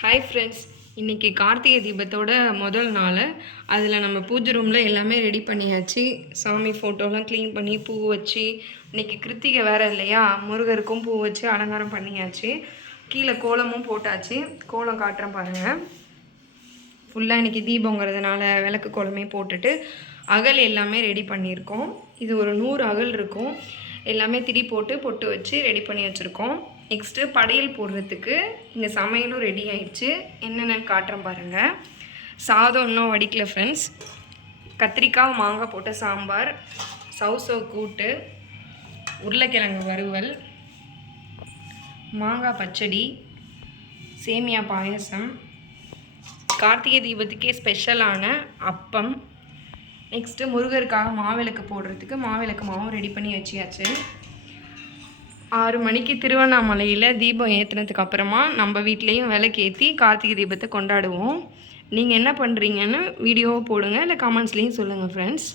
Hi friends இன்றைக்கி கார்த்திகை தீபத்தோட முதல் நாள். அதில் நம்ம பூஜை ரூமில் எல்லாமே ரெடி பண்ணியாச்சு. சாமி ஃபோட்டோலாம் க்ளீன் பண்ணி பூ வச்சு இன்றைக்கி கிருத்திகை வேறு இல்லையா? முருகருக்கும் பூ வச்சு அலங்காரம் பண்ணியாச்சு. கீழே கோலமும் போட்டாச்சு. கோலம் காட்டுறேன் பாருங்கள் ஃபுல்லாக இன்றைக்கி தீபங்கிறதுனால விளக்கு கோலமே போட்டுட்டு அகல் எல்லாமே ரெடி பண்ணியிருக்கோம். இது ஒரு நூறு அகல் இருக்கும். எல்லாமே திரி போட்டு பொட்டு வச்சு ரெடி பண்ணி வச்சுருக்கோம். நெக்ஸ்ட்டு படையல் போடுறதுக்கு இங்கே சமையலும் ரெடி ஆயிடுச்சு. என்னென்னு காட்டுறேன் பாருங்கள் சாதம் இன்னும் வடிக்கல ஃப்ரெண்ட்ஸ் கத்திரிக்காய் மாங்காய் போட்ட சாம்பார் சவுசோ கூட்டு உருளைக்கிழங்கு வறுவல் மாங்காய் பச்சடி சேமியா பாயசம் கார்த்திகை தீபத்துக்கே ஸ்பெஷலான அப்பம். நெக்ஸ்ட்டு முருகருக்காக மாவிளக்கு போடுறதுக்கு மாவிளக்கு மாவும் ரெடி பண்ணி வச்சியாச்சு. ஆறு மணிக்கு திருவண்ணாமலையில் தீபம் ஏற்றுனதுக்கு அப்புறமா நம்ம வீட்லேயும் விளக்கு ஏற்றி கார்த்திகை தீபத்தை கொண்டாடுவோம். நீங்கள் என்ன பண்ணுறீங்கன்னு வீடியோவை போடுங்க இல்லை கமெண்ட்ஸ்லேயும் சொல்லுங்கள் ஃப்ரெண்ட்ஸ்